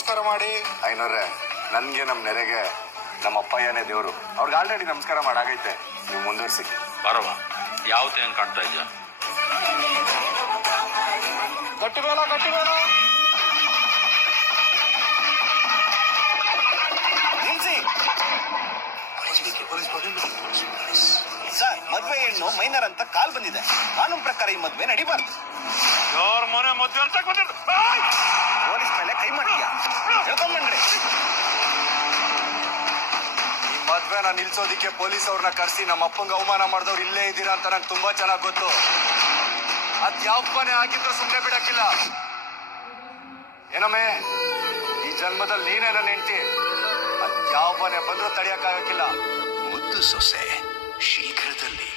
ನಮಸ್ಕಾರ ಮಾಡಿ. ಐನೋರ್ರೆ, ನನ್ಗೆ ನಮ್ಮ ನೆರೆಗೆ ನಮ್ಮ ಅಪ್ಪಯ್ಯನೇ ದೇವ್ರು. ಅವ್ರಿಗೆ ಆಲ್ರೆಡಿ ನಮಸ್ಕಾರ ಮಾಡಾಗೈತೆ, ನೀವು ಮುಂದುವರ್ಸಿ. ಬರವ ಯಾವತ್ತು ಹೆಂಗ್ ಕಾಣ್ತಾ ಇದ್ಯಾ? ಗಟ್ಟಿ ಬೇಡ ಗಟ್ಟಿ ಬೇಡ. ನಿಲ್ಸಿ ಸರ್, ಮದ್ವೆ ಹೆಣ್ಣು ಮೈನರ್ ಅಂತ ಕಾಲ್ ಬಂದಿದೆ. ಕಾನೂನು ಪ್ರಕಾರ ಈ ಮದ್ವೆ ನಡಿಬಾರ್ದು. ಯಾರ ಮನೆ ಮದ್ವೆ ಅಂತ ಪೊಲೀಸ್ ಮೇಲೆ ಕೈ ಮಾಡ್ತೀಯಾ? ಹೇಳ್ಕೊಂಬನ್ರಿ. ಈ ಮದ್ವೆನ ನಿಲ್ಸೋದಿಕ್ಕೆ ಪೊಲೀಸ್ ಅವ್ರನ್ನ ಕರೆಸಿ ನಮ್ಮ ಅಪ್ಪಂಗೆ ಅವಮಾನ ಮಾಡಿದವ್ರು ಇಲ್ಲೇ ಇದ್ದೀರಾ ಅಂತ ನಂಗೆ ತುಂಬಾ ಚೆನ್ನಾಗಿ ಗೊತ್ತು. ಅದ್ ಯಾವಪ್ಪನೇ ಹಾಕಿದ್ರು ಸುಮ್ಮನೆ ಬಿಡಕ್ಕಿಲ್ಲ. ಏನಮ್ಮೆ, ಈ ಜನ್ಮದಲ್ಲಿ ನೀನೇ ನನ್ನ ಹೆಂಡತಿ. ಅದ್ ಯಾವಪ್ಪನೇ ಬಂದ್ರು ತಡಿಯಕ್ಕಾಗಕ್ಕಿಲ್ಲ. ಮುದ್ದು ಸೊಸೆ ಶೀಘ್ರದಲ್ಲಿ.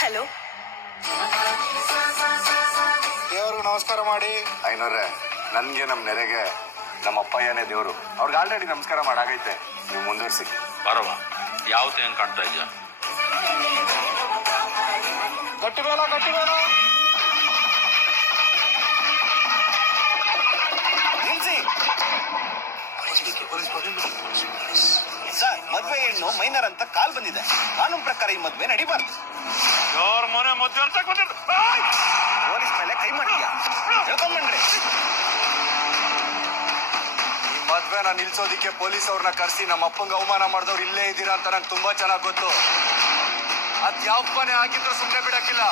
ಹಲೋ, ದೇವ್ರಿಗೆ ನಮಸ್ಕಾರ ಮಾಡಿ. ಐನೋರ್ರೆ, ನನ್ಗೆ ನಮ್ಮ ನೆರೆಗೆ ನಮ್ಮ ಅಪ್ಪಯ್ಯನೇ ದೇವ್ರು. ಅವ್ರಿಗೆ ಆಲ್ರೆಡಿ ನಮಸ್ಕಾರ ಮಾಡಾಗೈತೆ, ನೀವು ಮುಂದುವರ್ಸಿ. ಬರವ ಯಾವತ್ತು ಹೆಂಗ್ ಕಾಣ್ತಾ ಇದ್ಯಾ? ಗಟ್ಟಿ ಬೇಡ ಗಟ್ಟಿ ಬೇಡ. ನಿಲ್ಸಿ ಸರ್, ಮದ್ವೆ ಹೆಣ್ಣು ಮೈನರ್ ಅಂತ ಕಾಲ್ ಬಂದಿದೆ. ಕಾನೂನು ಪ್ರಕಾರ ಈ ಮದ್ವೆ ನಡಿಬಾರ್ದು. ಯಾರ ಮನೆ ಮದ್ವೆ ಅಂತ ಪೊಲೀಸ್ ಮೇಲೆ ಕೈ ಮಾಡ್ತೀಯಾ? ಹೇಳ್ಕೊಂಬನ್ರಿ. ಈ ಮದ್ವೆನ ನಿಲ್ಸೋದಿಕ್ಕೆ ಪೊಲೀಸ್ ಅವ್ರನ್ನ ಕರೆಸಿ ನಮ್ಮ ಅಪ್ಪಂಗೆ ಅವಮಾನ ಮಾಡಿದವ್ರು ಇಲ್ಲೇ ಇದ್ದೀರಾ ಅಂತ ನಂಗೆ ತುಂಬಾ ಚೆನ್ನಾಗಿ ಗೊತ್ತು. ಅದ್ ಯಾವಪ್ಪನೇ ಹಾಕಿದ್ರು ಸುಮ್ಮನೆ ಬಿಡಕ್ಕಿಲ್ಲ.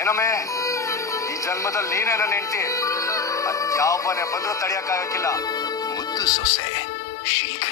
ಏನಮ್ಮೆ, ಈ ಜನ್ಮದಲ್ಲಿ ನೀನೇ ನನ್ನ ಹೆಂಡತಿ. ಅದ್ ಯಾವಪ್ಪನೇ ಬಂದ್ರು ತಡಿಯಕ್ಕಾಗಕ್ಕಿಲ್ಲ. ಮುದ್ದು ಸೊಸೆ ಶೀಘ್ರ